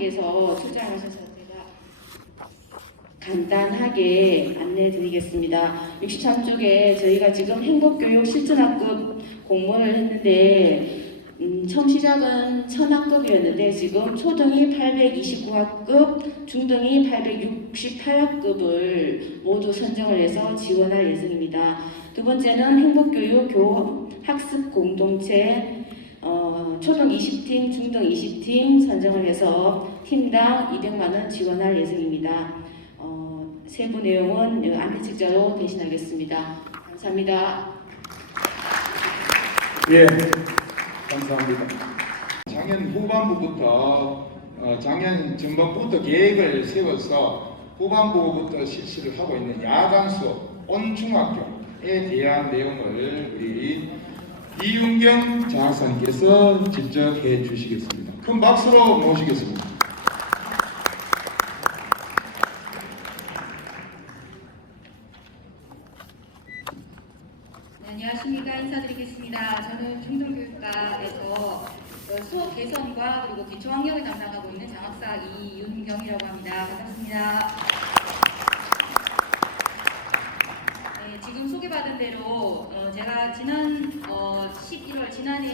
선생님께서 출장하셔서 제가 간단하게 안내드리겠습니다. 63쪽에 저희가 지금 행복교육 실전학급 공모를 했는데 처음 시작은 1000학급이었는데 지금 초등이 829학급, 중등이 868학급을 모두 선정을 해서 지원할 예정입니다. 두 번째는 행복교육 학습 공동체 초등 20팀, 중등 20팀 선정을 해서 팀당 200만원 지원할 예정입니다. 세부 내용은 안내책자로 대신하겠습니다. 감사합니다. 예, 감사합니다. 작년 후반부부터 작년 전반부터 계획을 세워서 후반부부터 실시를 하고 있는 야간 수업 온중학교에 대한 내용을 우리 이윤경 장학사님께서 직접 해 주시겠습니다. 큰 박수로 모시겠습니다. 안녕하십니까. 인사드리겠습니다. 저는 중등교육과에서 수업 개선과 그리고 기초학력을 담당하고 있는 장학사 이윤경이라고 합니다. 반갑습니다. 네, 지금 소개받은 대로 제가 지난해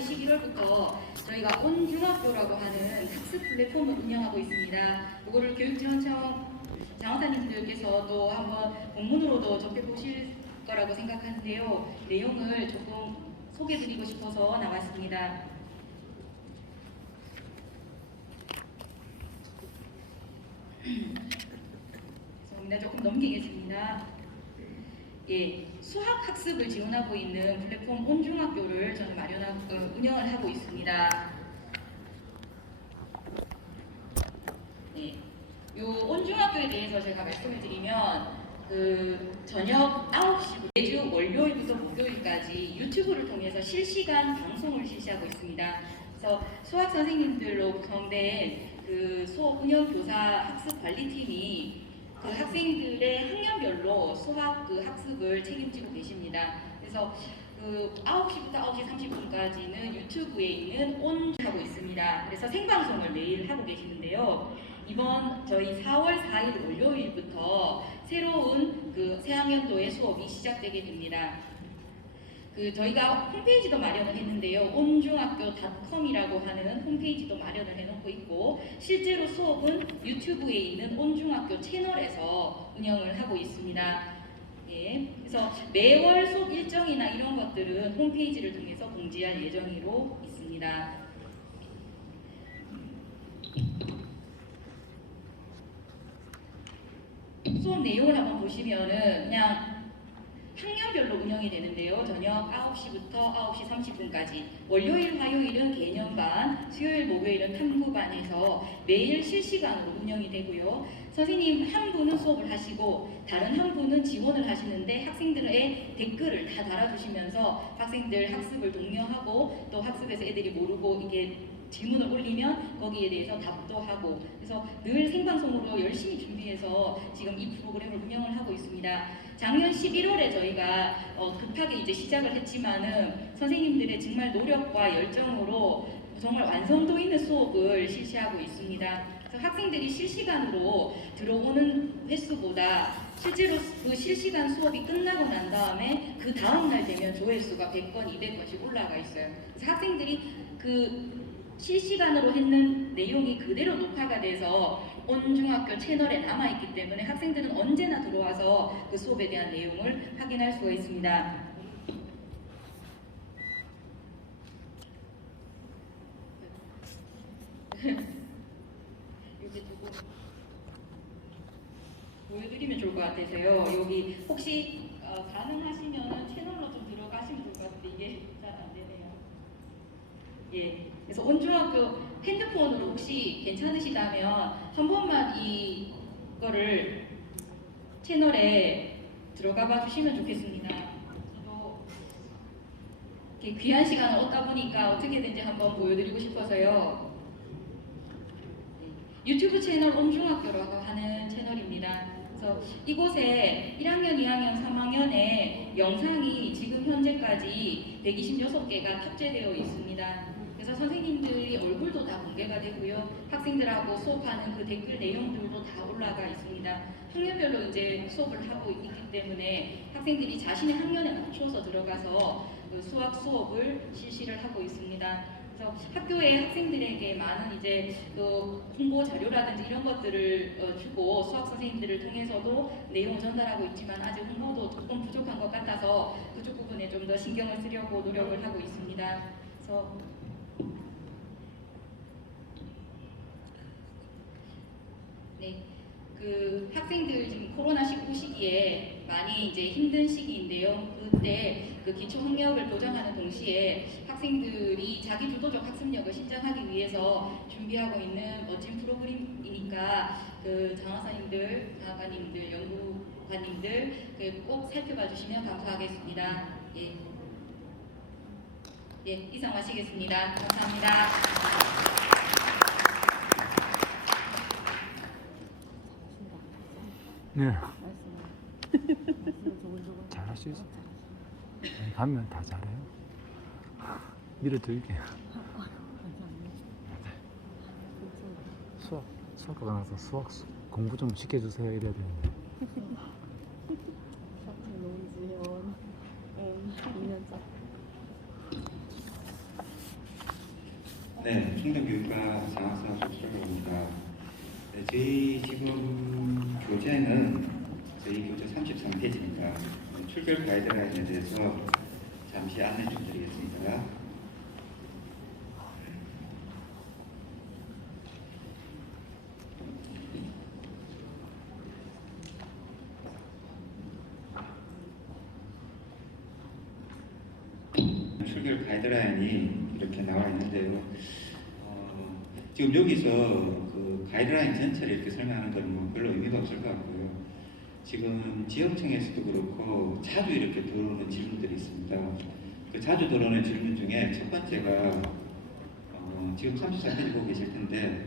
11월부터 저희가 온중학교라고 하는 학습 플랫폼을 운영하고 있습니다. 이거를 교육지원청 장학사님들께서 또 한번 공문으로도 접해보실 거라고 생각하는데요. 내용을 조금 소개드리고 싶어서 나왔습니다. 죄송합니다. 조금 넘기겠습니다. 예, 수학 학습을 지원하고 있는 플랫폼 온중학교를 저는 운영을 하고 있습니다. 예, 요 온중학교에 대해서 제가 말씀을 드리면 저녁 9시 매주 월요일부터 목요일까지 유튜브를 통해서 실시간 방송을 실시하고 있습니다. 그래서 수학 선생님들로 구성된 수업 운영 교사 학습 관리팀이 학생들의 학년별로 수학 학습을 책임지고 계십니다. 그래서 9시부터 9시 30분까지는 유튜브에 있는 온하고 있습니다. 그래서 생방송을 매일 하고 계시는데요. 이번 저희 4월 4일 월요일부터 새로운 새학년도의 수업이 시작되게 됩니다. 저희가 홈페이지도 마련을 했는데요. 온중학교.com이라고 하는 홈페이지도 마련을 해놓고 있고 실제로 수업은 유튜브에 있는 온중학교 채널에서 운영을 하고 있습니다. 예, 그래서 매월 수업 일정이나 이런 것들은 홈페이지를 통해서 공지할 예정으로 있습니다. 수업 내용을 한번 보시면은 그냥 학년별로 운영이 되는데요. 저녁 9시부터 9시 30분까지 월요일, 화요일은 개념반, 수요일, 목요일은 탐구반에서 매일 실시간으로 운영이 되고요. 선생님 한 분은 수업을 하시고 다른 한 분은 지원을 하시는데 학생들의 댓글을 다 달아주시면서 학생들 학습을 독려하고 또 학습에서 애들이 모르고 이게 질문을 올리면 거기에 대해서 답도 하고 그래서 늘 생방송으로 열심히 준비해서 지금 이 프로그램을 운영을 하고 있습니다. 작년 11월에 저희가 급하게 이제 시작을 했지만은 선생님들의 정말 노력과 열정으로 정말 완성도 있는 수업을 실시하고 있습니다. 그래서 학생들이 실시간으로 들어오는 횟수보다 실제로 실시간 수업이 끝나고 난 다음에 다음 날 되면 조회수가 100건, 200건씩 올라가 있어요. 그래서 학생들이 실시간으로 했는 내용이 그대로 녹화가 돼서 온중학교 채널에 남아있기 때문에 학생들은 언제나 들어와서 수업에 대한 내용을 확인할 수가 있습니다. 여기 두고 보여드리면 좋을 것 같아서요. 여기 혹시 가능하시면 채널로 좀 들어가시면 좋을 것 같은데 이게 잘 안 되네요. 예, 그래서 온중학교 핸드폰으로 혹시 괜찮으시다면 한 번만 이거를 채널에 들어가 봐 주시면 좋겠습니다. 저도 이렇게 귀한 시간을 얻다 보니까 어떻게든지 한번 보여드리고 싶어서요. 유튜브 채널 온중학교라고 하는 채널입니다. 그래서 이곳에 1학년, 2학년, 3학년의 영상이 지금 현재까지 126개가 탑재되어 있습니다. 그래서 선생님들이 얼굴도 다 공개가 되고요. 학생들하고 수업하는 그 댓글 내용들도 다 올라가 있습니다. 학년별로 이제 수업을 하고 있기 때문에 학생들이 자신의 학년에 맞춰서 들어가서 그 수학 수업을 실시를 하고 있습니다. 그래서 학교의 학생들에게 많은 이제 그 홍보 자료라든지 이런 것들을 주고 수학 선생님들을 통해서도 내용을 전달하고 있지만 아직 홍보도 조금 부족한 것 같아서 그쪽 부분에 좀 더 신경을 쓰려고 노력을 하고 있습니다. 그래서 네, 그 학생들 지금 코로나19 시기에 많이 이제 힘든 시기인데요. 그때 그 기초 학력을 보장하는 동시에 학생들이 자기 주도적 학습력을 신장하기 위해서 준비하고 있는 멋진 프로그램이니까 그 장학사님들, 장학관님들, 연구관님들 꼭 살펴봐 주시면 감사하겠습니다. 예. 예, 이상 마치겠습니다. 감사합니다. 네. 잘할 수 있어. 가면 다 잘해요. 밀어드릴게요. 수학과 가서 수학 공부 좀 시켜주세요 이래야 되는데. 네, 충동교육과 장학사 조철호입니다. 네, 저희 지금 교재는 저희 교재 33페이지입니다. 출결 가이드라인에 대해서 잠시 안내 좀 드리겠습니다. 출결 가이드라인이 이렇게 나와 있는데요. 지금 여기서 그 가이드라인 전체를 이렇게 설명하는 건 뭐 별로 의미가 없을 것 같고요. 지금 지역청에서도 그렇고 자주 이렇게 들어오는 질문들이 있습니다. 그 자주 들어오는 질문 중에 첫 번째가 지금 34페이지 보고 계실 텐데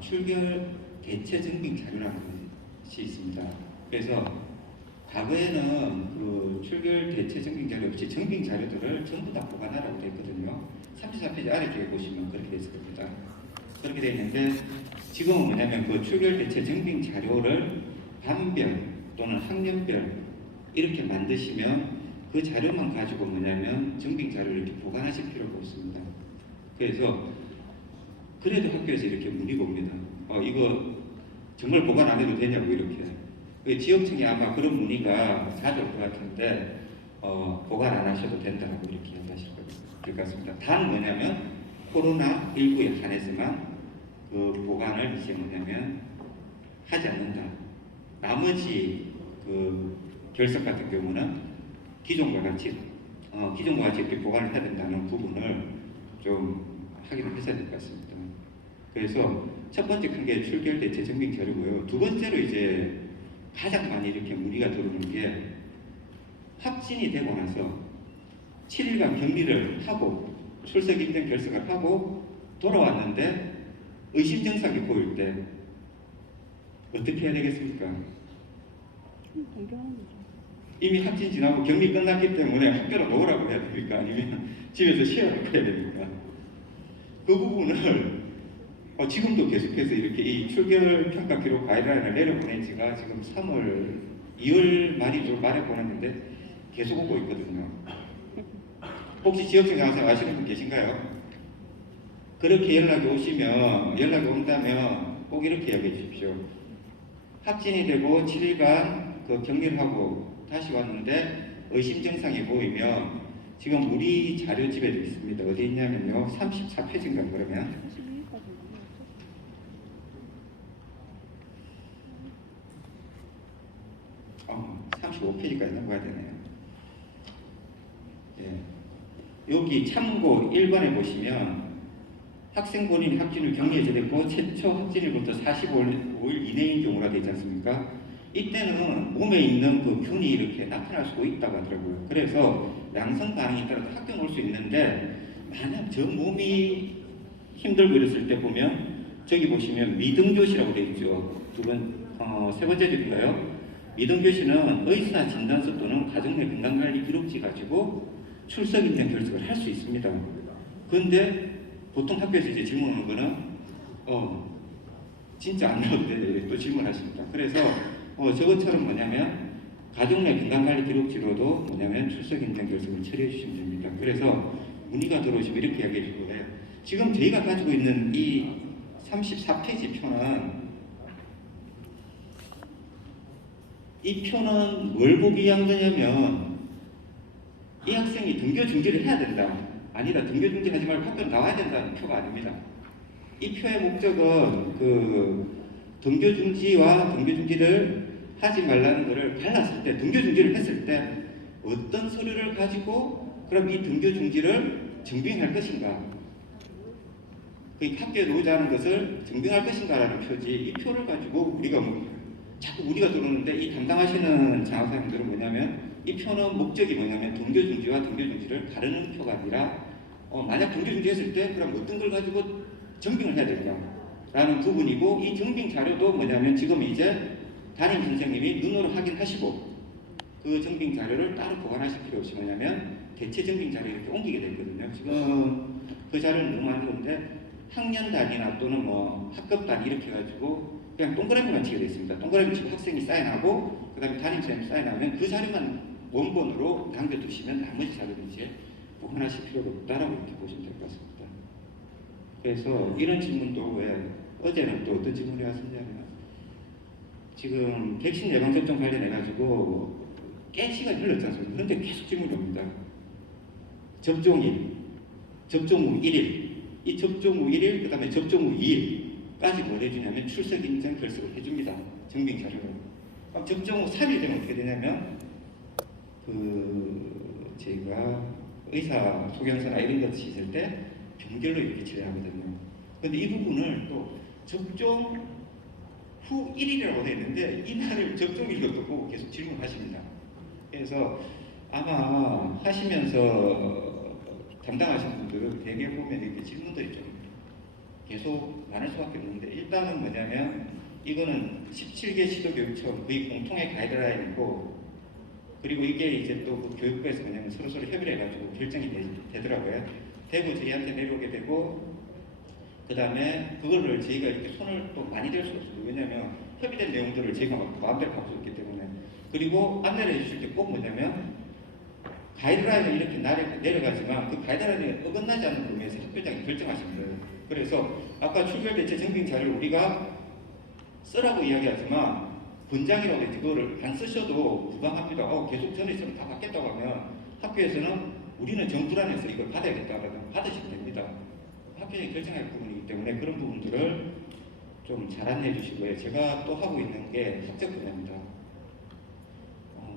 출결 대체 증빙 자료라는 것이 있습니다. 그래서 과거에는 그 출결 대체 증빙 자료 없이 증빙 자료들을 전부 다 보관하라고 되어 있거든요. 34페이지 아래쪽에 보시면 그렇게 되어 있을 겁니다. 그렇게 되어 있는데 지금은 뭐냐면 그 출결 대체 증빙 자료를 반별 또는 학년별 이렇게 만드시면 그 자료만 가지고 뭐냐면 증빙 자료를 이렇게 보관하실 필요가 없습니다. 그래서 그래도 학교에서 이렇게 문의가 옵니다. 이거 정말 보관 안 해도 되냐고 이렇게. 지역청이 아마 그런 문의가 자주 올 것 같은데 보관 안 하셔도 된다고 이렇게 얘기하실 것 같습니다. 단 뭐냐면 코로나19에 한해서만 그 보관을 이제 뭐냐면 하지 않는다. 나머지 그 결석 같은 경우는 기존과 같이 이렇게 보관을 해야 된다는 부분을 좀 확인을 하셔야 될 것 같습니다. 그래서 첫 번째 큰 게 출결 대체 증빙 자료고요. 두 번째로 이제 가장 많이 이렇게 문의가 들어오는 게 확진이 되고 나서 7일간 격리를 하고 출석 인증 결석을 하고 돌아왔는데 의심 증상이 보일 때 어떻게 해야 되겠습니까? 이미 확진 지나고 격리 끝났기 때문에 학교로 놓으라고 해야 됩니까? 아니면 집에서 쉬어라고 해야 됩니까? 그 부분을 지금도 계속해서 이렇게 이 출결 평가 기록 가이드라인을 내려보낸 지가 지금 2월 말에 보냈는데 계속 오고 있거든요. 혹시 지역청 장학생 아시는 분 계신가요? 그렇게 연락이 온다면 꼭 이렇게 이야기해 주십시오. 확진이 되고 7일간 그 격리를 하고 다시 왔는데 의심 증상이 보이면 지금 우리 자료집에 있습니다. 어디 있냐면요. 34페이지인가 그러면 35페이지까지 넘어가야 되네요. 예. 여기 참고 1번에 보시면 학생 본인 확진을 격리에 제됐고 최초 확진일부터 45일 이내인 경우가 되지 않습니까? 이때는 몸에 있는 그 균이 이렇게 나타날 수 있다고 하더라고요. 그래서 양성 반응이 따라서 학교 올 수 있는데 만약 저 몸이 힘들고 이랬을 때 보면 저기 보시면 미등교시라고 되어 있죠. 세 번째 줄인가요? 미등교시는 의사 진단서 또는 가정 내 건강관리 기록지 가지고 출석 인증 결석을 할 수 있습니다. 그런데 보통 학교에서 이제 질문하는 거는 진짜 안 나오는데 또 질문하십니다. 그래서 저것처럼 뭐냐면 가족 내 건강관리 기록지로도 뭐냐면 출석 인정 결석을 처리해 주시면 됩니다. 그래서 문의가 들어오시면 이렇게 이야기해 줄 거예요. 지금 저희가 가지고 있는 이 34페이지 표는 이 표는 뭘 보기 위한 거냐면 이 학생이 등교 중지를 해야 된다. 아니다. 등교 중지하지 말고 학교로 나와야 된다는 표가 아닙니다. 이 표의 목적은 그 등교 중지와 등교 중지를 하지 말라는 것을 갈랐을 때, 등교 중지를 했을 때 어떤 서류를 가지고 그럼 이 등교 중지를 증빙할 것인가, 그 학교에 놓자 하는 것을 증빙할 것인가라는 표지, 이 표를 가지고 우리가 자꾸 우리가 들어오는데 이 담당하시는 장학사님들은 뭐냐면 이 표는 목적이 뭐냐면 등교 중지와 등교 중지를 가르는 표가 아니라 만약 등교 중지했을 때 그럼 어떤 걸 가지고 증빙을 해야 될까라는 부분이고, 이 증빙 자료도 뭐냐면 지금 이제 담임 선생님이 눈으로 확인하시고 그 증빙 자료를 따로 보관하실 필요 없이 뭐냐면 대체 증빙 자료 이렇게 옮기게 됐거든요. 지금 그 자료는 너무 많은 건데 학년 단위나 또는 뭐 학급 단위 이렇게 해가지고 그냥 동그라미만 치게 되어 있습니다. 동그라미 치고 학생이 사인하고 그 다음에 담임 선생님이 사인하면 그 자료만 원본으로 남겨두시면 나머지 자료는 이제 보관하실 필요가 없다라고 이렇게 보시면 될 것 같습니다. 그래서 이런 질문도 왜 어제는 또 어떤 질문이 왔었냐면 지금 백신 예방접종 관련해가지고 꽤 시간이 흘렀지 않습니까? 그런데 계속 질문이 옵니다. 접종일, 접종 후 1일, 이 접종 후 1일, 그 다음에 접종 후 2일까지 뭘 해주냐면 출석 인정 결석을 해줍니다. 증빙 자료를. 그럼 접종 후 3일 되면 어떻게 되냐면 저희가 의사 소견서나 이런 것이 있을 때 병결로 이렇게 처리하거든요. 근데 이 부분을 또 접종 후 1일이라고 되어 있는데 이날을 접종일도 보고 계속 질문하십니다. 그래서 아마 하시면서 담당하신 분들은 대개 보면 이렇게 질문들이 좀 계속 많을 수밖에 없는데, 일단은 뭐냐면 이거는 17개 시도교육청 거의 공통의 가이드라인이고, 그리고 이게 이제 또 그 교육부에서 뭐냐면 서로 협의를 해가지고 결정이 되더라고요. 되고 저희한테 내려오게 되고, 그 다음에 그거를 저희가 이렇게 손을 또 많이 댈 수 없어요. 왜냐하면 협의된 내용들을 저희가 마음대로 바꿀 수 없기 때문에. 그리고 안내를 해주실 때 꼭 뭐냐면 가이드라인을 이렇게 내려가지만 그 가이드라인에 어긋나지 않는 범위에서 학교장이 결정하시는 거예요. 그래서 아까 출결대체 증빙 자료를 우리가 쓰라고 이야기하지만 권장이라고 해서 그거를 안 쓰셔도 무방합니다. 계속 전에 있으면 다 받겠다고 하면 학교에서는 우리는 정부란에서 이걸 받아야겠다고 받으시면 됩니다. 학교에 결정할 부분이기 때문에 그런 부분들을 좀 잘 안내해 주시고요. 제가 또 하고 있는 게 학적 분야입니다.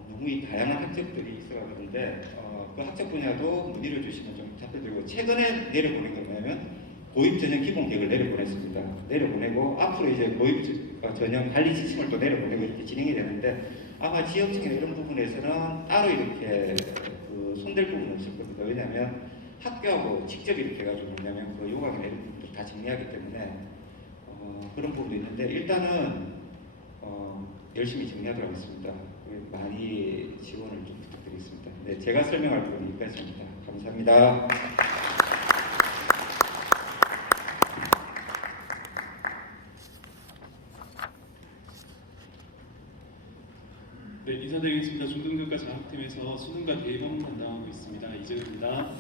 너무 이 다양한 학적들이 있어가 그런데 그 학적 분야도 문의를 주시면 좀 답변드리고, 최근에 내려보낸 건 뭐냐면 고입 전형 기본 계획을 내려보냈습니다. 내려보내고 앞으로 이제 고입 전형 관리 지침을 또 내려보내고 이렇게 진행이 되는데, 아마 지역청이나 이런 부분에서는 따로 이렇게 손댈 부분은 없을 겁니다. 왜냐하면 학교하고 직접 이렇게 해가지고 뭐냐면 그 요강이나 이런 부분들 다 정리하기 때문에 그런 부분도 있는데, 일단은 열심히 정리하도록 하겠습니다. 많이 지원을 좀 부탁드리겠습니다. 네, 제가 설명할 부분은 여기까지입니다. 감사합니다. 네, 인사드리겠습니다. 중등교과 장학팀에서 수능과 대입 업무 담당하고 있습니다. 이재우입니다.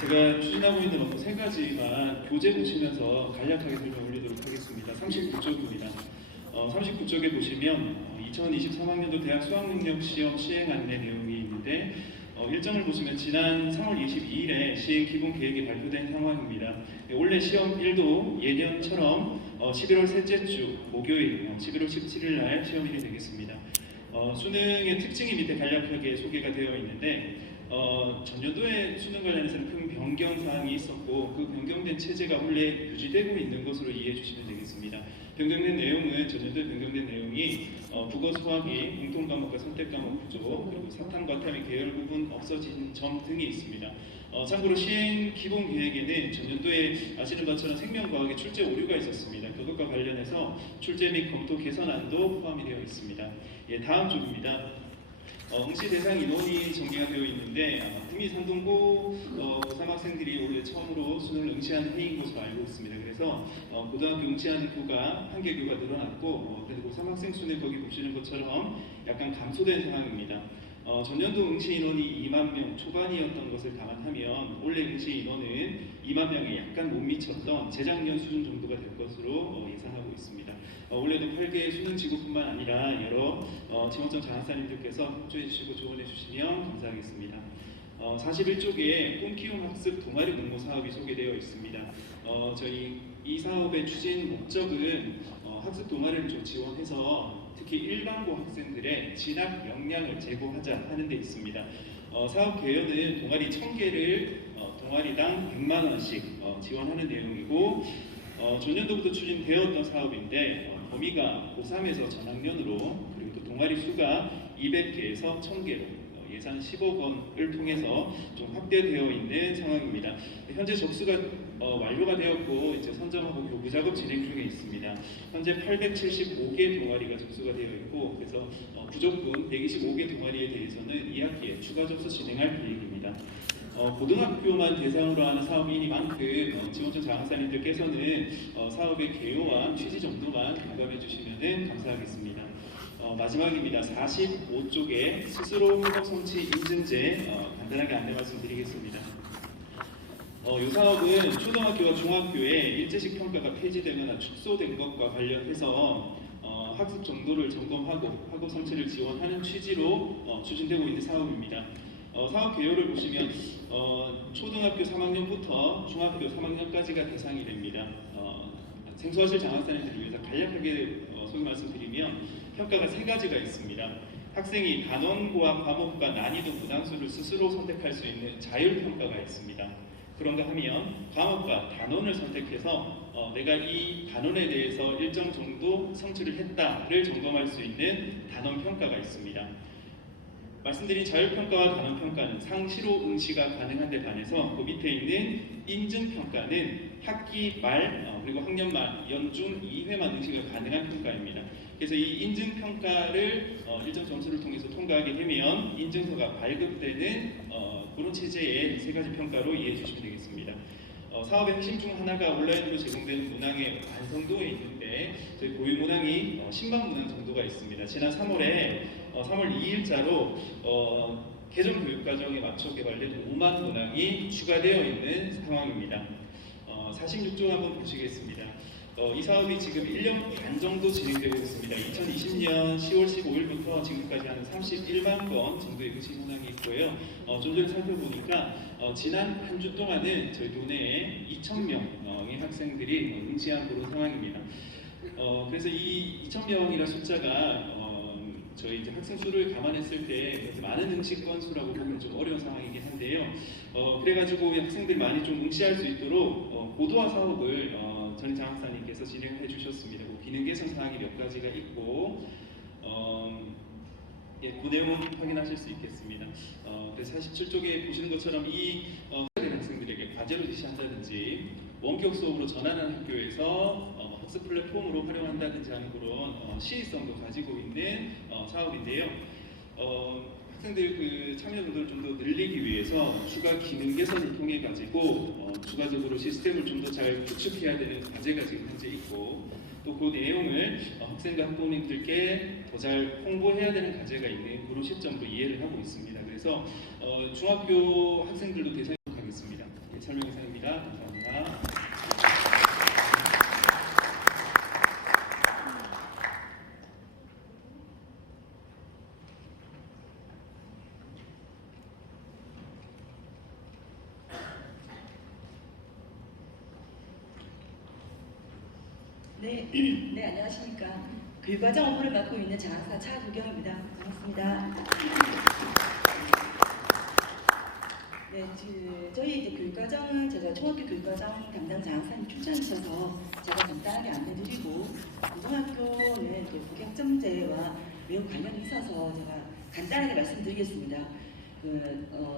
제가 추진하고 있는 업무 세 가지가 교재 보시면서 간략하게 설명 올리도록 하겠습니다. 39쪽입니다. 39쪽에 보시면 2023학년도 대학 수학능력시험 시행 안내 내용이 있는데, 일정을 보시면 지난 3월 22일에 시행 기본 계획이 발표된 상황입니다. 올해 시험 1도 예년처럼 11월 셋째 주 목요일 11월 17일 날 시험일이 되겠습니다. 수능의 특징이 밑에 간략하게 소개가 되어 있는데, 전년도에 수능 관련해서는 큰 변경 사항이 있었고 그 변경된 체제가 원래 유지되고 있는 것으로 이해해 주시면 되겠습니다. 변경된 내용은 전년도에 변경된 내용이 국어 수학이 공통 과목과 선택 과목 구조, 그리고 사탐과 탐의 계열 부분 없어진 점 등이 있습니다. 참고로 시행 기본 계획에는 전년도에 아시는 것처럼 생명과학의 출제 오류가 있었습니다. 그것과 관련해서 출제 및 검토 개선안도 포함이 되어 있습니다. 다음 쪽입니다. 응시 대상 인원이 전개가 되어 있는데 이미 산동고 고3 학생들이 올해 처음으로 수능을 응시하는 해인 것으로 알고 있습니다. 그래서 고등학교 응시하는 교가 한 개 교가 늘어났고 그리고 고3 학생 수는 거기 보시는 것처럼 약간 감소된 상황입니다. 전년도 응시 인원이 2만 명 초반이었던 것을 감안하면 올해 응시 인원은 2만 명에 약간 못 미쳤던 재작년 수준 정도가 될 것으로 예상하고 있습니다. 올해도 8개의 수능 지구뿐만 아니라 여러 지원청 장학사님들께서 협조해 주시고 조언해 주시면 감사하겠습니다. 41쪽에 꿈키움 학습 동아리 공모 사업이 소개되어 있습니다. 저희 이 사업의 추진 목적은 학습 동아리를 좀 지원해서 특히 일반고 학생들의 진학 역량을 제고하자 하는 데 있습니다. 사업 개요는 동아리 1000개를 동아리당 100만 원씩 지원하는 내용이고 전년도부터 추진되었던 사업인데 범위가 고3에서 전학년으로 그리고 또 동아리 수가 200개에서 1000개로 예산 10억 원을 통해서 좀 확대되어 있는 상황입니다. 현재 접수가 완료가 되었고 이제 선정하고 교부 작업 진행 중에 있습니다. 현재 875개 동아리가 접수가 되어 있고 그래서 부족분 125개 동아리에 대해서는 2학기에 추가 접수 진행할 계획입니다. 고등학교만 대상으로 하는 사업이니만큼 지원청 장학사님들께서는 사업의 개요와 취지 정도만 공감해 주시면 감사하겠습니다. 마지막입니다. 45쪽에 스스로 학업 성취 인증제 간단하게 안내 말씀드리겠습니다. 이 사업은 초등학교와 중학교의 일제식 평가가 폐지되거나 축소된 것과 관련해서 학습 정도를 점검하고 학업 성취를 지원하는 취지로 추진되고 있는 사업입니다. 사업 개요를 보시면 초등학교 3학년부터 중학교 3학년까지가 대상이 됩니다. 생소하실 장학사님들을 위해서 간략하게 소개 말씀드리면 평가가 3가지가 있습니다. 학생이 단원과 과목과 난이도 분항수를 스스로 선택할 수 있는 자율평가가 있습니다. 그런가 하면 과목과 단원을 선택해서 내가 이 단원에 대해서 일정 정도 성취를 했다를 점검할 수 있는 단원평가가 있습니다. 말씀드린 자율평가와 단원평가는 상시로 응시가 가능한 데 반해서 그 밑에 있는 인증평가는 학기 말 그리고 학년 말 연중 2회만 응시가 가능한 평가입니다. 그래서 이 인증평가를 일정 점수를 통해서 통과하게 되면 인증서가 발급되는 그런 체제의 3가지 평가로 이해해 주시면 되겠습니다. 사업의 핵심 중 하나가 온라인으로 제공되는 문항의 완성도에 있는데 저희 보유 문항이 10만 문항 정도가 있습니다. 지난 3월 2일자로 개정 교육과정에 맞춰 개발된 5만 문항이 추가되어 있는 상황입니다. 46조 한번 보시겠습니다. 이 사업이 지금 1년 반 정도 진행되고 있습니다. 2020년 10월 15일부터 지금까지 한 31만 건 정도의 응시 문항이 있고요. 좀 전에 살펴보니까 지난 한 주 동안은 저희 도내에 2,000명의 학생들이 응시한 그런 상황입니다. 그래서 이 2,000명이라는 숫자가 저희 이제 학생 수를 감안했을 때 많은 응시 건수라고 보기는 좀 어려운 상황이긴 한데요. 그래가지고 학생들이 많이 좀 응시할 수 있도록 고도화 사업을 전임 장학사님께서 진행해 주셨습니다. 기능 개선 사항이 몇 가지가 있고 그 내용은 확인하실 수 있겠습니다. 그래서 47쪽에 보시는 것처럼 이 학생들에게 과제로 제시한다든지 원격 수업으로 전환한 학교에서 학습 플랫폼으로 활용한다든지 하는 그런 시의성도 가지고 있는 사업인데요. 학생들 그 참여도를 좀 더 늘리기 위해서 추가 기능 개선을 통해 가지고 추가적으로 시스템을 좀 더 잘 구축해야 되는 과제가 지금 현재 있고 또 그 내용을 학생과 학부모님들께 더 잘 홍보해야 되는 과제가 있는 그런 시점도 이해를 하고 있습니다. 그래서 중학교 학생들도 대상이 하겠습니다. 설명 이상입니다. 감사합니다. 네, 안녕하십니까. 교육과정 업무를 맡고 있는 장학사 차두경입니다. 반갑습니다. 네, 저희 이제 교육과정은 제가 중학교 교육과정 담당 장학사님 출전하셔서 제가 간단하게 안내드리고 고등학교는 복학점제와 매우 관련이 있어서 제가 간단하게 말씀드리겠습니다.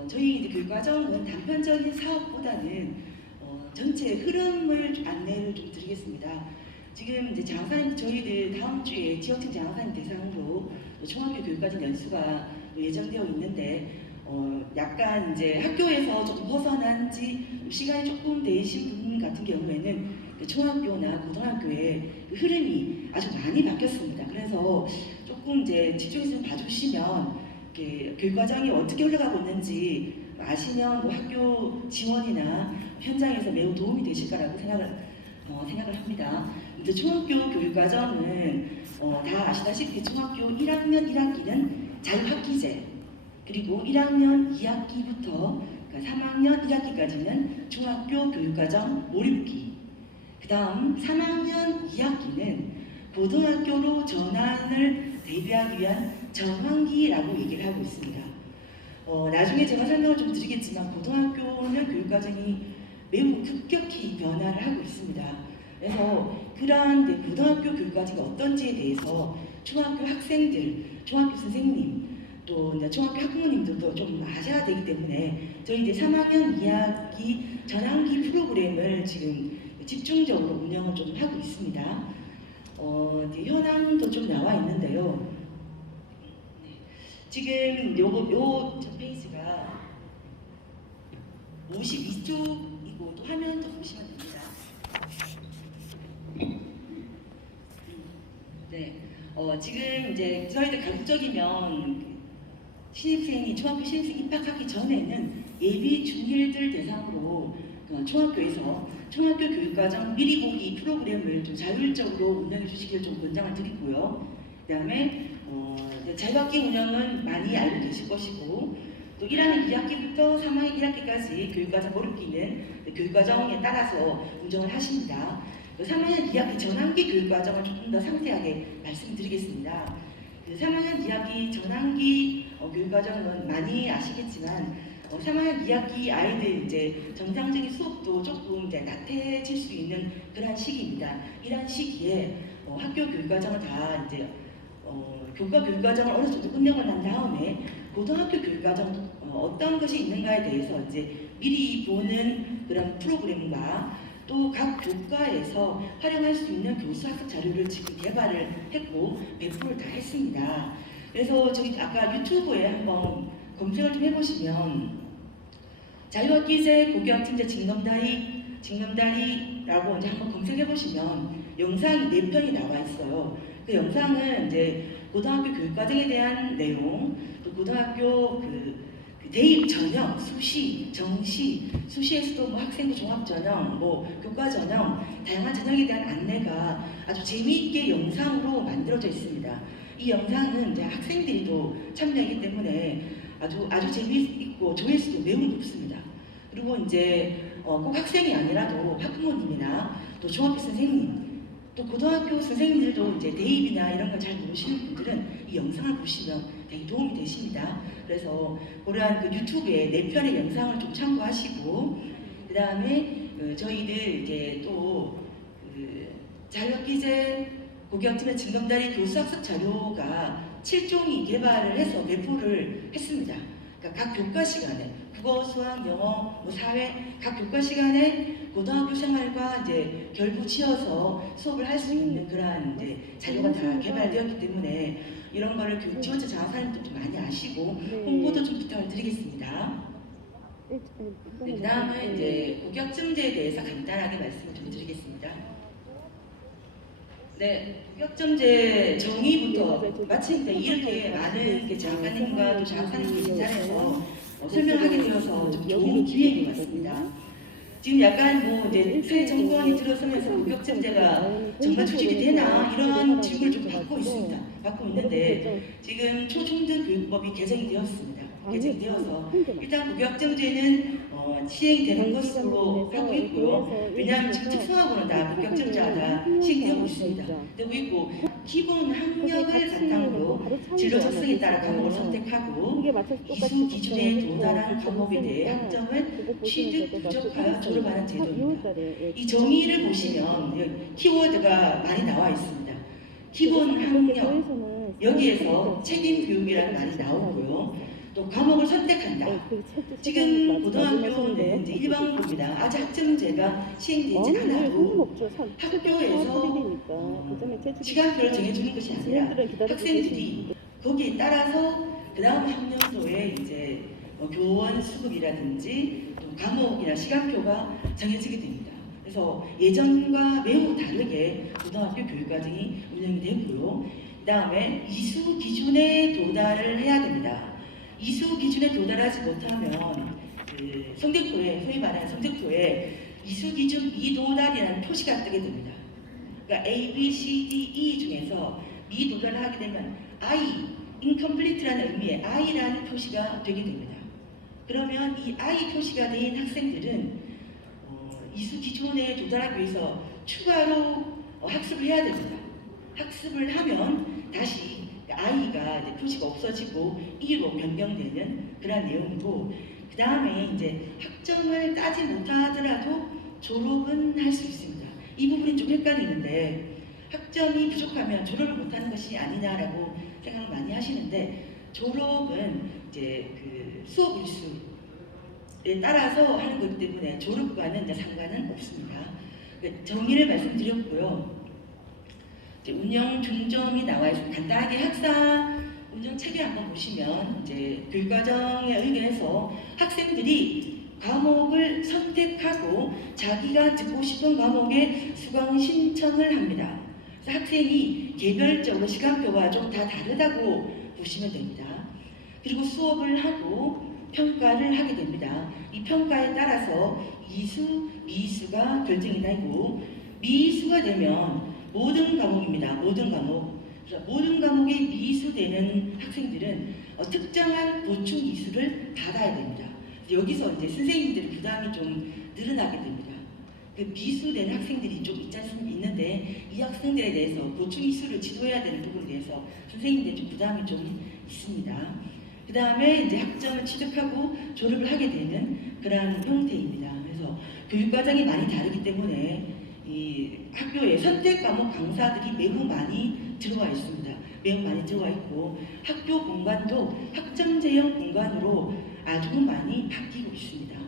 저희 이제 교육과정은 단편적인 사업보다는 전체 흐름을 안내를 좀 드리겠습니다. 지금 이제 장학사님 저희들 다음 주에 지역청 장학사님 대상으로 중학교 교육과정 연수가 예정되어 있는데 약간 이제 학교에서 조금 벗어난지 시간이 조금 되신 분 같은 경우에는 그 중학교나 고등학교의 그 흐름이 아주 많이 바뀌었습니다. 그래서 조금 이제 집중해서 봐주시면 이렇게 교육과정이 어떻게 흘러가고 있는지 아시면 뭐 학교 지원이나 현장에서 매우 도움이 되실 거라고 생각을 합니다. 근데 중학교 교육과정은 다 아시다시피 중학교 1학년 1학기는 자유학기제, 그리고 1학년 2학기부터 그러니까 3학년 1학기까지는 중학교 교육과정 몰입기, 그 다음 3학년 2학기는 고등학교로 전환을 대비하기 위한 전환기라고 얘기를 하고 있습니다. 나중에 제가 설명을 좀 드리겠지만 고등학교는 교육과정이 매우 급격히 변화를 하고 있습니다. 그래서 그러한 고등학교 교육과정이 어떤지에 대해서 중학교 학생들, 중학교 선생님, 또 중학교 학부모님들도 좀 아셔야 되기 때문에 저희 이제 3학년 2학기 전환기 프로그램을 지금 집중적으로 운영을 좀 하고 있습니다. 이제 현황도 좀 나와 있는데요. 네. 지금 요 첫 페이지가 52쪽이고 또 화면도 보시면 됩니다. 네. 지금 이제 저희들 가급적이면 신입생이 중학교 신입생 입학하기 전에는 예비 중일들 대상으로 중학교에서 중학교 교육과정 미리 보기 프로그램을 좀 자율적으로 운영해 주시길 좀 권장을 드리고요. 그다음에 자유학기 운영은 많이 알고 계실 것이고 또 1학년 2학기부터 3학년 1학기까지 교육과정 몰입기는 교육과정에 따라서 운영을 하십니다. 3학년 2학기 전환기 교육과정을 조금 더 상세하게 말씀드리겠습니다. 3학년 2학기 전환기 교육과정은 많이 아시겠지만 3학년 2학기 아이들 이제 정상적인 수업도 조금 이제 나태해질 수 있는 그런 시기입니다. 이런 시기에 학교 교육과정을 다 이제 교과 교육과정을 어느 정도 운영을 한 다음에 고등학교 교육과정 어떤 것이 있는가에 대해서 이제 미리 보는 그런 프로그램과 또 각 교과에서 활용할 수 있는 교수 학습 자료를 지금 개발을 했고 배포를 다 했습니다. 그래서 저희 아까 유튜브에 한번 검색을 좀 해보시면 자유학기제 고교학침제 징검다리라고 이제 한번 검색해보시면 영상이 4편이 나와 있어요. 그 영상은 이제 고등학교 교육과정에 대한 내용, 또 고등학교 그 대입 전형, 수시, 정시, 수시에서도 뭐 학생부 종합 전형, 뭐 교과 전형, 다양한 전형에 대한 안내가 아주 재미있게 영상으로 만들어져 있습니다. 이 영상은 이제 학생들이 또 참여하기 때문에 아주 재미있고 조회수도 매우 높습니다. 그리고 이제 꼭 학생이 아니라도 학부모님이나 또 중학교 선생님, 또 고등학교 선생님들도 이제 대입이나 이런 걸 잘 모르시는 분들은 이 영상을 보시면 되게 도움이 되십니다. 그래서 그러한 그 유튜브에 4편의 영상을 좀 참고하시고, 그 다음에 저희들 이제 또 자유학기제 고교학침제 징검다리 교수학습 자료가 7종이 개발을 해서 배포를 했습니다. 그러니까 각 교과 시간에 국어, 수학, 영어, 뭐 사회 각 교과 시간에 고등학교 생활과 이제 결부지어서 수업을 할 수 있는 그러한 이제 자료가 다 개발되었기 때문에 이런 거를 교육 지원자 장사님도 좀 많이 아시고 홍보도 좀 부탁을 드리겠습니다. 네, 그 다음은 이제 고교학점제에 대해서 간단하게 말씀을 좀 드리겠습니다. 네, 고교학점제 정의부터 마침 이렇게 많은 장관님과 또 장사님 계신 자리에서 설명하게 되어서 좀 좋은 기회인 것 같습니다. 지금 약간 뭐 이제 새 정권이 들어서면서 고교학점제가 정말 추진이 되나 이런 질문을 좀 받고 있습니다. 받고 있는데 지금 초중등 교육법이 개정이 되었습니다. 개정되어서 일단 고교학점제는 시행되는 것으로 하고 있고요. 왜냐하면 지금 특성화고는 다 고교학점제가 다 시행되고 있습니다. 되고 있고 기본 학력을 바탕으로 진로 적성에 따라 과목을 선택하고 이수 기준에 도달한 과목에 대해 학점을 취득 부족하여 졸업하는 제도입니다. 이 정의를 보시면 키워드가 많이 나와 있습니다. 기본 학력, 여기에서 책임 교육이라는 말이 나오고요. 또 과목을 선택한다. 지금 고등학교는 이제 일반고입니다. 아직 학점제가 시행되지 않아도 학교에서 시간표를 정해주는 것이 아니라 학생들이 거기에 따라서 그 다음 학년도에 이제 교원 수급이라든지 또 과목이나 시간표가 정해지게 됩니다. 그래서 예전과 매우 다르게 고등학교 교육과정이 운영이 되고요. 그 다음에 이수 기준에 도달을 해야 됩니다. 이수 기준에 도달하지 못하면 그 성적표에, 소위 말하는 성적표에 이수 기준 미도달이라는 표시가 뜨게 됩니다. 그러니까 A, B, C, D, E 중에서 미도달을 하게 되면 I, incomplete라는 의미의 I라는 표시가 되게 됩니다. 그러면 이 I 표시가 된 학생들은 이수 기준에 도달하기 위해서 추가로 학습을 해야 됩니다. 학습을 하면 다시 I가 이제 표시가 없어지고 E로 변경되는 그런 내용이고, 그 다음에 이제 학점을 따지 못하더라도 졸업은 할 수 있습니다. 이 부분이 좀 헷갈리는데 학점이 부족하면 졸업을 못하는 것이 아니냐라고 생각을 많이 하시는데, 졸업은 이제 그 수업 일수에 따라서 하는 거기 때문에 졸업과는 이제 상관은 없습니다. 정의를 말씀드렸고요. 이제 운영 중점이 나와 있습니다. 간단하게 학사 운영 체계 한번 보시면 이제 교육과정에 의견해서 학생들이 과목을 선택하고 자기가 듣고 싶은 과목에 수강 신청을 합니다. 그래서 학생이 개별적으로 시간표가 좀 다 다르다고 보시면 됩니다. 그리고 수업을 하고 평가를 하게 됩니다. 이 평가에 따라서 이수, 미수가 결정이 되고, 미수가 되면 모든 과목입니다. 모든 과목. 모든 과목이 미수되는 학생들은 특정한 보충 이수를 받아야 됩니다. 여기서 이제 선생님들의 부담이 좀 늘어나게 됩니다. 그 미수된 학생들이 좀 있는데 이 학생들에 대해서 보충 이수를 지도해야 되는 부분에 대해서 선생님들의 좀 부담이 좀 있습니다. 그 다음에 이제 학점을 취득하고 졸업을 하게 되는 그러한 형태입니다. 그래서 교육과정이 많이 다르기 때문에 이 학교에 선택 과목 강사들이 매우 많이 들어와 있습니다. 매우 많이 들어와 있고, 학교 공간도 학점제형 공간으로 아주 많이 바뀌고 있습니다.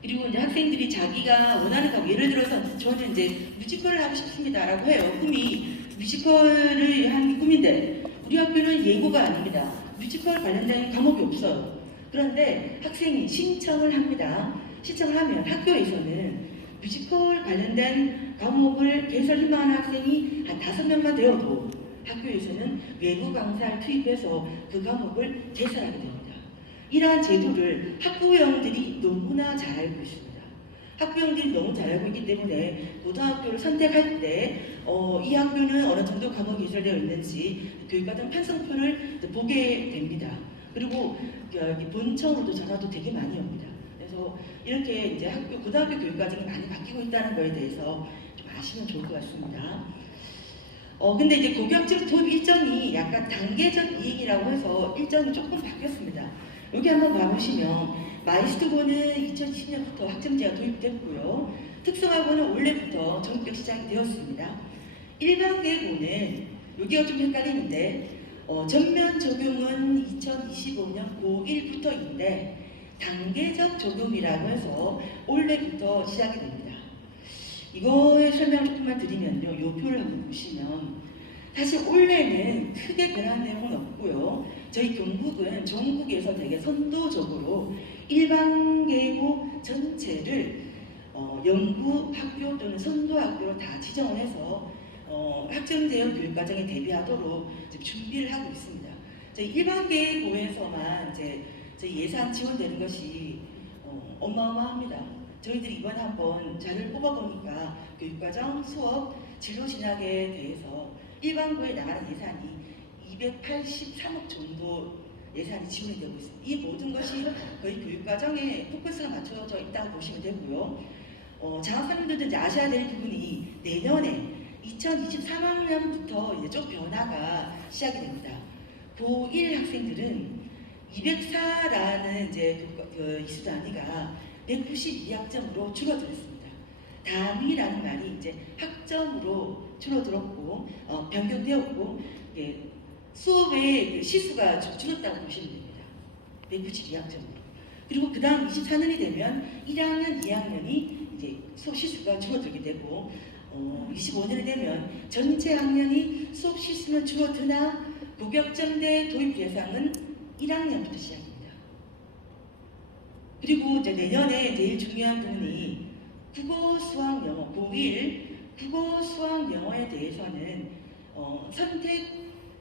그리고 이제 학생들이 자기가 원하는 거, 예를 들어서 저는 이제 뮤지컬을 하고 싶습니다라고 해요. 꿈이 뮤지컬을 하는 게 꿈인데 우리 학교는 예고가 아닙니다. 뮤지컬 관련된 과목이 없어요. 그런데 학생이 신청을 합니다. 신청을 하면 학교에서는 뮤지컬 관련된 과목을 개설 희망하는 학생이 한 5명만 되어도 학교에서는 외부 강사를 투입해서 그 과목을 개설하게 됩니다. 이러한 제도를 학부형들이 너무나 잘 알고 있습니다. 학부형들이 너무 잘 알고 있기 때문에 고등학교를 선택할 때 이 학교는 어느 정도 과목이 개설되어 있는지 교육과정 편성표를 보게 됩니다. 그리고 본청으로도 전화도 되게 많이 옵니다. 그래서 이렇게 이제 고등학교 교육과정이 많이 바뀌고 있다는 거에 대해서 좀 아시면 좋을 것 같습니다. 근데 이제 고교학점 도입 일정이 약간 단계적 이행이라고 해서 일정이 조금 바뀌었습니다. 여기 한번 봐보시면 마이스터고는 2010년부터 학점제가 도입됐고요. 특성화고는 올해부터 전격 시작이 되었습니다. 일반계고는 여기가 좀 헷갈리는데 전면 적용은 2025년 고1부터인데 단계적 적용이라고 해서 올해부터 시작이 됩니다. 이거의 설명을 조금만 드리면요. 이 표를 한번 보시면 사실 올해는 크게 변한 내용은 없고요. 저희 경북은 전국에서 되게 선도적으로 일반계고 전체를 연구학교 또는 선도학교로 다 지정을 해서 학점제형 교육과정에 대비하도록 준비를 하고 있습니다. 저희 일반계고에서만 이제 저희 예산 지원되는 것이 어마어마합니다. 저희들이 이번에 한번 자료를 뽑아보니까 교육과정, 수업, 진로 진학에 대해서 일반고에 나가는 예산이 283억 정도 예산이 지원이 되고 있습니다. 이 모든 것이 거의 교육과정에 포커스가 맞춰져 있다고 보시면 되고요. 장학사님들도 이제 아셔야 될 부분이 내년에 2023학년부터 이제 좀 변화가 시작이 됩니다. 고1 학생들은 204라는 이제 그 이수 단위가 192학점으로 줄어들었습니다. 단위라는 말이 이제 학점으로 줄어들었고 변경되었고 수업의 그 시수가 줄었다고 보시면 됩니다. 192학점으로. 그리고 그 다음 24년이 되면 1학년, 2학년이 이제 수업 시수가 줄어들게 되고 25년이 되면 전체 학년이 수업 시수는 줄어드나 고교학점제 도입 대상은 1학년부터 시작입니다. 그리고 이제 내년에 제일 중요한 부분이 국어, 수학, 영어, 고1 국어, 수학, 영어에 대해서는 선택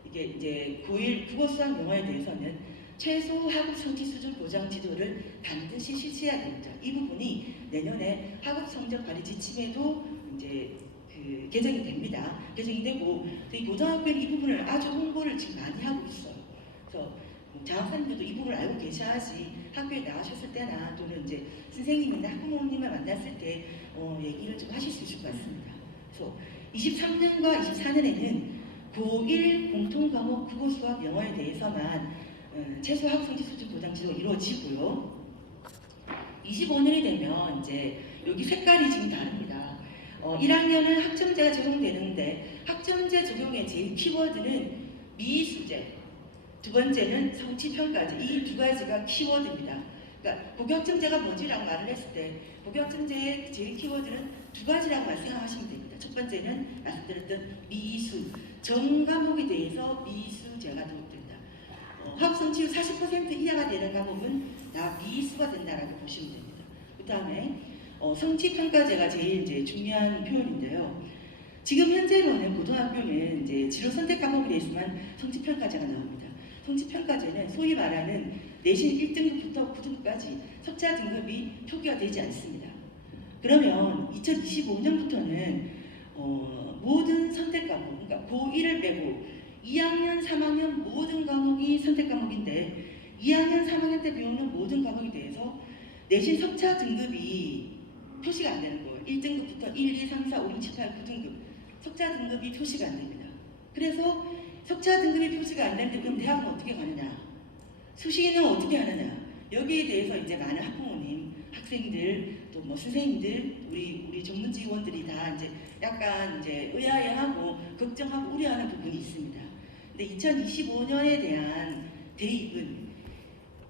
이게 이제 고1 국어, 수학, 영어에 대해서는 최소 학업 성취 수준 보장 지도를 반드시 실시해야 됩니다. 이 부분이 내년에 학업 성적 발휘 지침에도 이제 개정이 됩니다. 개정이 되고 저희 고등학교는 이 부분을 아주 홍보를 지금 많이 하고 있어요. 그래서 장학사님들도 이 부분을 알고 계셔야지 학교에 나가셨을 때나 또는 이제 선생님이나 학부모님을 만났을 때 얘기를 좀 하실 수 있을 것 같습니다. 그래서 23년과 24년에는 고1 공통과목 국어, 수학, 영어에 대해서만 최소 학업 성취 수준 보장 지도가 이루어지고요. 25년이 되면 이제 여기 색깔이 지금 다릅니다. 1학년은 학점제가 적용되는데 학점제 적용의 제일 키워드는 미수제, 두 번째는 성취평가제, 이 두 가지가 키워드입니다. 그러니까 고교학점제가 뭐지라고 말을 했을 때 고교학점제의 제일 키워드는 두 가지라고 생각하시면 됩니다. 첫 번째는 말씀드렸던 미수, 전 과목에 대해서 미수제가 도입된다. 학업 성취율 40% 이하가 되는 과목은 다 미수가 된다라고 보시면 됩니다. 그 다음에 성취평가제가 제일 이제 중요한 표현인데요. 지금 현재로는 고등학교는 이제 진로 선택 과목에 대해서만 성취평가제가 나옵니다. 성취평가제는 소위 말하는 내신 1등급부터 9등급까지 석자 등급이 표기가 되지 않습니다. 그러면 2025년부터는 모든 선택 과목, 그러니까 고1을 빼고 2학년, 3학년 모든 과목이 선택 과목인데 2학년, 3학년 때 배우는 모든 과목에 대해서 내신 석차 등급이 표시가 안 되는 거예요. 1등급부터 1, 2, 3, 4, 5, 6, 7, 8, 9등급 석차 등급이 표시가 안 됩니다. 그래서 석차 등급이 표시가 안 되는데 그럼 대학은 어떻게 가느냐? 수시는 어떻게 하느냐? 여기에 대해서 이제 많은 학부모님, 학생들, 또 뭐 선생님들, 우리 전문 직원들이 다 이제 약간 이제 의아해하고 걱정하고 우려하는 부분이 있습니다. 근데 2025년에 대한 대입은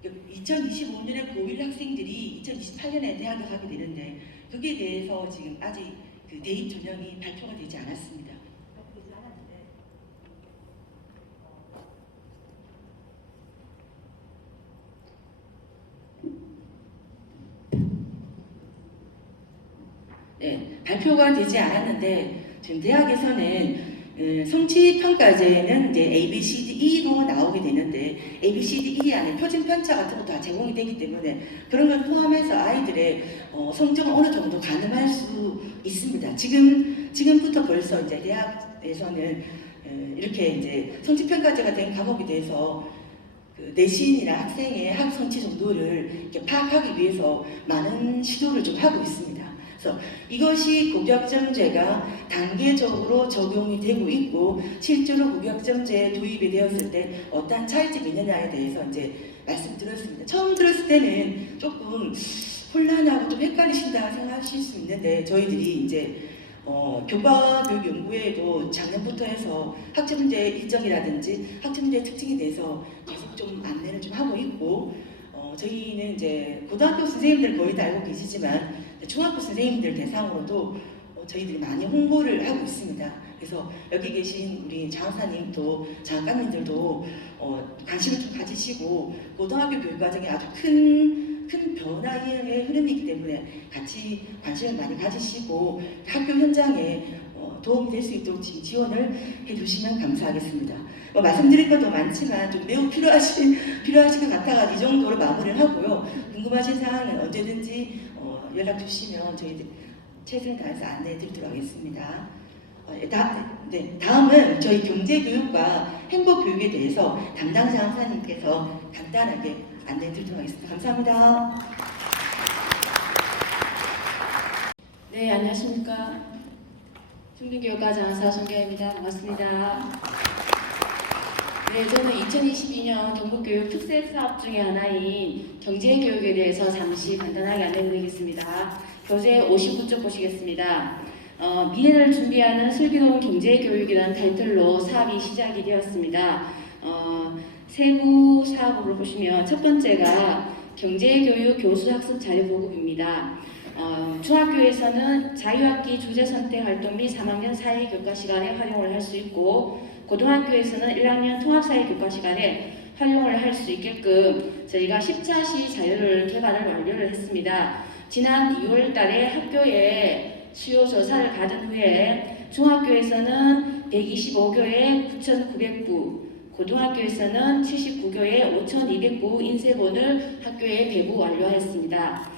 2025년에 고1 학생들이 2028년에 대학에 가게 되는데 거기에 대해서 지금 아직 그 대입 전형이 발표가 되지 않았습니다. 네, 발표가 되지 않았는데 지금 대학에서는 성취평가제는 이제 ABCDE로 나오게 되는데 ABCDE 안에 표준 편차 같은 것도 다 제공이 되기 때문에 그런 걸 포함해서 아이들의 성적을 어느 정도 가늠할 수 있습니다. 지금부터 벌써 이제 대학에서는 이렇게 이제 성취평가제가 된 과목에 대해서 그 내신이나 학생의 학 성취 정도를 이렇게 파악하기 위해서 많은 시도를 좀 하고 있습니다. 그래서 이것이 고교학점제가 단계적으로 적용이 되고 있고 실제로 고교학점제 도입이 되었을 때 어떠한 차이점이 있느냐에 대해서 이제 말씀드렸습니다. 처음 들었을 때는 조금 혼란하고 좀 헷갈리신다 생각하실 수 있는데 저희들이 이제 교과교육연구회에도 작년부터 해서 학점제 일정이라든지 학점제 특징에 대해서 계속 좀 안내를 좀 하고 있고 저희는 이제 고등학교 선생님들 거의 다 알고 계시지만 중학교 선생님들 대상으로도 저희들이 많이 홍보를 하고 있습니다. 그래서 여기 계신 우리 장사님도 장학관님들도 관심을 좀 가지시고 고등학교 교육 과정에 아주 큰 변화의 흐름이기 때문에 같이 관심을 많이 가지시고 학교 현장에 도움이 될 수 있도록 지원을 해주시면 감사하겠습니다. 말씀드릴 것도 많지만 좀 매우 필요하실 것 같아서 이 정도로 마무리를 하고요. 궁금하신 사항은 언제든지 연락 주시면 저희들 최선을 다해서 안내해 드리도록 하겠습니다. 다음은 저희 경제교육과 행복교육에 대해서 담당자 강사님께서 간단하게 안내해 드리도록 하겠습니다. 감사합니다. 네, 안녕하십니까. 중등교육과 장사 손경입니다. 반갑습니다. 네, 저는 2022년 경북교육 특색사업 중에 하나인 경제교육에 대해서 잠시 간단하게 안내드리겠습니다. 교재 59쪽 보시겠습니다. 미래를 준비하는 슬기로운 경제교육이라는 타이틀로 사업이 시작이 되었습니다. 세부 사업으로 보시면 첫 번째가 경제교육 교수학습 자료보급입니다. 중학교에서는 자유학기 주제 선택 활동 및 3학년 사회 교과 시간에 활용을 할 수 있고, 고등학교에서는 1학년 통합 사회 교과 시간에 활용을 할 수 있게끔 저희가 10차시 자료를 개발을 완료를 했습니다. 지난 2월 달에 학교에 수요 조사를 받은 후에 중학교에서는 125교에 9,900부, 고등학교에서는 79교에 5,200부 인쇄본을 학교에 배부 완료했습니다.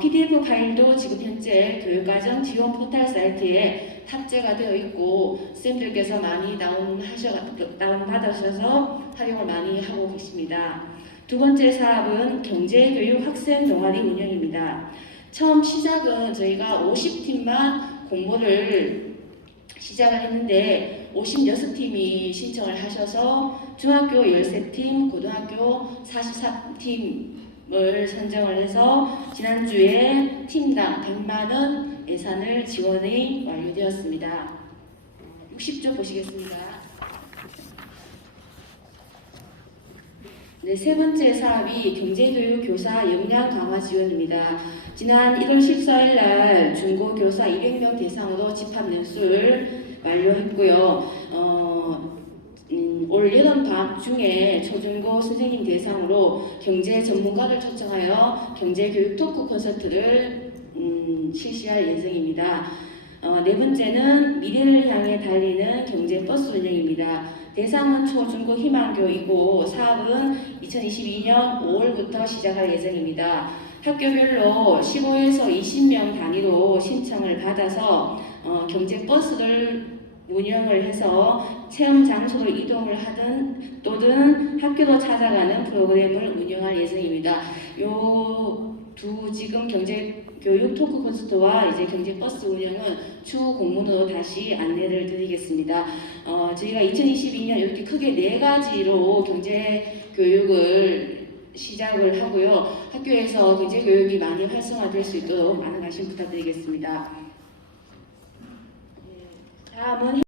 PDF 파일도 지금 현재 교육과정 지원 포털 사이트에 탑재가 되어 있고 쌤들께서 많이 다운받으셔서 활용을 많이 하고 계십니다. 두 번째 사업은 경제교육 학생 동아리 운영입니다. 처음 시작은 저희가 50팀만 공모를 시작을 했는데 56팀이 신청을 하셔서 중학교 13팀, 고등학교 43팀을 선정을 해서 지난주에 팀당 100만원 예산을 지원이 완료되었습니다. 60조 보시겠습니다. 네, 세 번째 사업이 경제교육 교사 역량 강화 지원입니다. 지난 1월 14일 날 중고교사 200명 대상으로 집합 연수를 완료했고요. 올 여름방학 중에 초중고 선생님 대상으로 경제 전문가를 초청하여 경제교육 토크 콘서트를 실시할 예정입니다. 네 번째는 미래를 향해 달리는 경제버스 운영입니다. 대상은 초중고 희망교이고 사업은 2022년 5월부터 시작할 예정입니다. 학교별로 15에서 20명 단위로 신청을 받아서 경제버스를 운영을 해서 체험 장소로 이동을 하든 또는 학교로 찾아가는 프로그램을 운영할 예정입니다. 요 두 지금 경제교육 토크 콘서트와 이제 경제버스 운영은 추후 공문으로 다시 안내를 드리겠습니다. 저희가 2022년 이렇게 크게 4가지로 경제교육을 시작을 하고요. 학교에서 경제교육이 많이 활성화될 수 있도록 많은 관심 부탁드리겠습니다. 다음은